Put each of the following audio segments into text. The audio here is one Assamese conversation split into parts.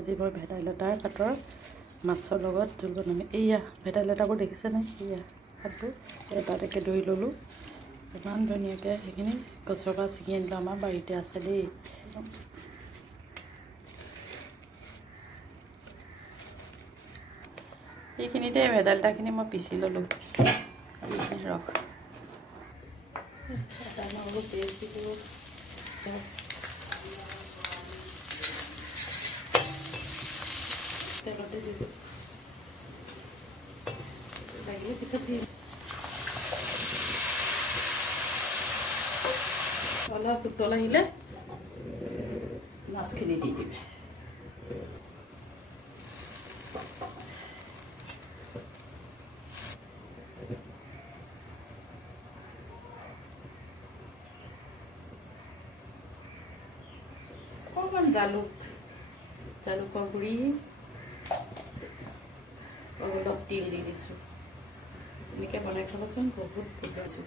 আজি মই ভেদাইলতাৰ পাতৰ মাছৰ লগত জোল বনাম। এয়া ভেদাইলতাবোৰ দেখিছেনে? এয়া পাতবোৰ এটা এটাকৈ ধুই ল'লোঁ। ইমান ধুনীয়াকৈ সেইখিনি গছৰ পৰা ছিঙি আনিলোঁ, আমাৰ বাৰীতে আছে দেই। এইখিনিতে ভেদাইলতাখিনি মই পিচি ল'লোঁ। ৰখ আদা নহৰু পেষ্ট দিলোঁ, তেলতে দিলোঁ, লাগিলে পিছত দিম। অলপ উতল আহিলে মাছখিনি দি দিম। অকণমান জালুকৰ গুড়ি, অলপ তিল দি দিছোঁ। এনেকৈ বনাই খাবচোন, বহুত বনাইছোঁ।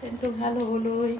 চেণ্টটো ভাল হ'বলৈ